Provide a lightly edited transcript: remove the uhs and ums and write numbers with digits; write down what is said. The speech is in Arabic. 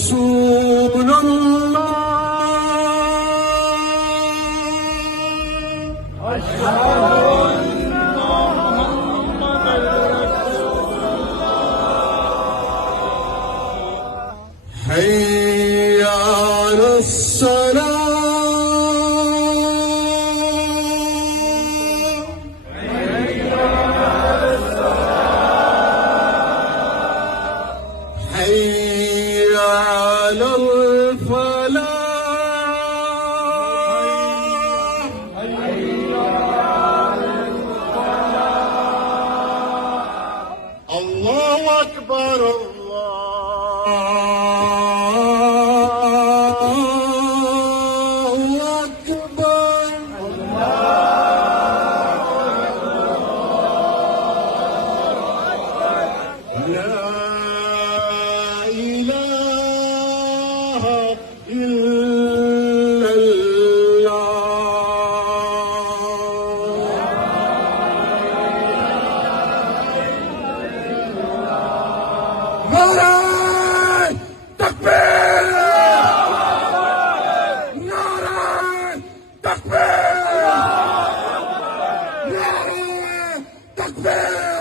رسول الله أشهد أن محمدًا رسول الله حي على الصلاة حي على الفلاح حي على الفلاح الله أكبر الله أكبر لا إله إلا الله نعرة تكبير نعرة تكبير نعرة تكبير